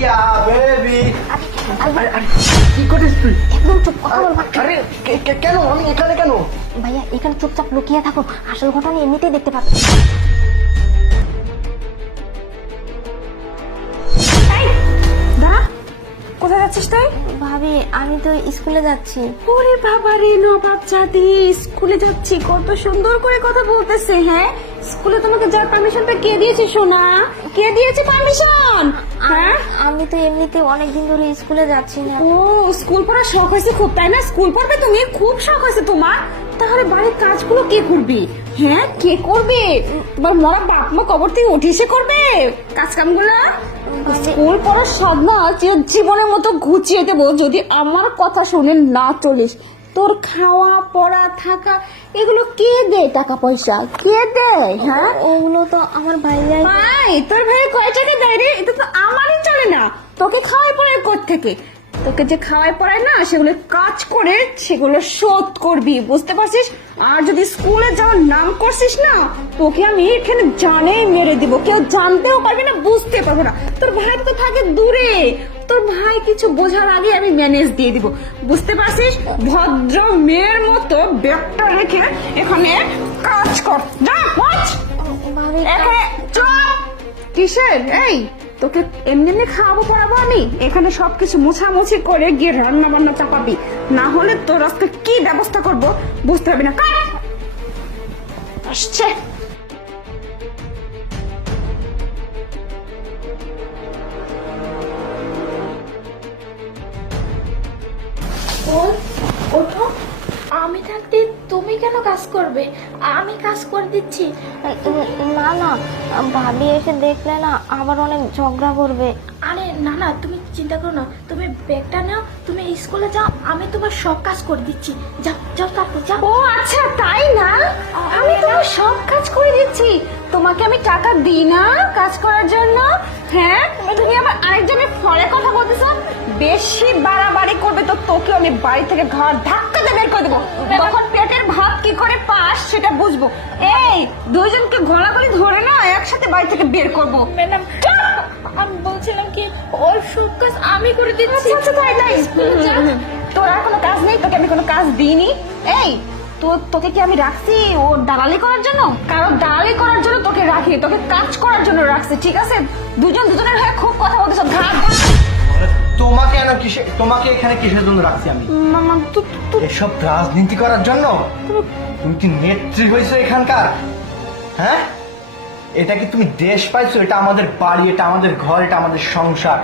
Riya baby. আরে কি করিস তুই? একদম চুপ, কথা বলবা। আরে কেন আমি এখানে কেন? ভাইয়া এখানে চুপচাপ লুকিয়ে থাকো, আসল ঘটনা এমনিতেই দেখতে পাচ্ছি। দাঁড়া, কোথায় যাচ্ছিস তুই? ভাবি আমি তো স্কুলে যাচ্ছি। ওরে বাবা রে, নবাব জাতি স্কুলে যাচ্ছি, কত সুন্দর করে কথা বলতেছে। হ্যাঁ, স্কুলে তোমাকে যাওয়ার পারমিশনটা কে দিয়েছে সোনা? কে দিয়েছে পারমিশন? হ্যাঁ, আমি তো এমনিতে অনেকদিন ধরে স্কুলে যাচ্ছি না। ও স্কুল পড়ার শখ হয়েছে খুব, তাই না? স্কুল পড়বে তুমি, খুব শখ হয়েছে তোমার। তাহলে বাড়ির কাজগুলো কে করবে? হ্যাঁ, কে করবে? তোমার মরা বাপ মা কবর থেকে উঠে এসে করবে কাজ কামগুলো? স্কুল পড়ার সব না জীবনের মতো ঘুচিয়ে দেবো যদি আমার কথা শুনে না চলিস। তোর খাওয়া পড়া থাকা এগুলো কে দেয়? টাকা পয়সা কে দেয়? হ্যাঁ, ওগুলো তো আমার ভাইয়া। ভাই, তোর ভাই কয় টাকা দেয় রে? এটা তো আমারই চলে না। তোকে খাওয়াই পড়ায় থেকে তোকে যে খাওয়াই পড়ায় না, সেগুলো কাজ করে সেগুলো শোধ করবি, বুঝতে পারছিস? আর যদি স্কুলে যাওয়ার নাম করছিস না, তোকে আমি এখানে জানেই মেরে দিব, কেউ জানতেও পারবে না, বুঝতে পারবো না। তোর ভাই তো থাকে দূরে, তোর ভাই কিছু বোঝার আগে আমি ম্যানেজ দিয়ে দিব, বুঝতে পারছিস? ভদ্র মেয়ের মতো ব্যাগটা রেখে এখানে কাজ কর, যা কাজ। ভাবি এখানে চুপ। কিসের এই? তোকে এমনি এমনি খাওয়াবো পড়াবো আমি? এখানে সবকিছু মোছামুছি করে গিয়ে রান্না বান্না চাপাবি, না হলে তোর আজকে কি ব্যবস্থা করব বুঝতে পারবি না। কাট। আসছে। ওঠো, আমি থাকতে তুমি কেন কাজ করবে? আমি কাজ করে দিচ্ছি। না না, ভাবি এসে দেখলে না আবার অনেক ঝগড়া করবে। আরে না না, তুমি চিন্তা করো না, তুমি ব্যাগটা নাও, তুমি স্কুলে যাও, আমি তোমার সব কাজ করে দিচ্ছি। যাও যাও, তারপর যাও। ও আচ্ছা, তাই না? আমি তোমার সব কাজ করে দিচ্ছি। তোমাকে আমি টাকা দিই না কাজ করার জন্য? হ্যাঁ, তুমি আবার আরেকজনের ফলে কথা বলতেছো। বেশি বাড়াবাড়ি করবে তো তোকে আমি বাড়ি থেকে ঘর ধাক্কা দিয়ে বের করে দেবো। তখন পেটের ভাত কি করে পাস সেটা বুঝবো। এই দুইজনকে গলাগলি ধরে না একসাথে বাড়ি থেকে বের করবো। ম্যাডাম, আমি বলছিলাম কি, ওর সব কাজ আমি করে দিচ্ছি। আচ্ছা তাই তাই। তোর আর কোনো কাজ নেই, তোকে আমি কোনো কাজ দিইনি। এই তোকে কি আমি রাখছি ও দালালি করার জন্য? কারণ দালালি করার জন্য তোকে রাখি, তোকে কাজ করার জন্য রাখছি, ঠিক আছে? দুজনের হয়ে খুব কথা বলতেছ। তোমাকে এখানে কিসের জন্য রাখছি আমি? এসব রাজনীতি করার জন্য? তুমি কি নেত্রী হয়েছো এখানকার? হ্যাঁ, এটা কি তুমি দেশ পাইছো? এটা আমাদের বাড়ি, এটা আমাদের ঘর, এটা আমাদের সংসার।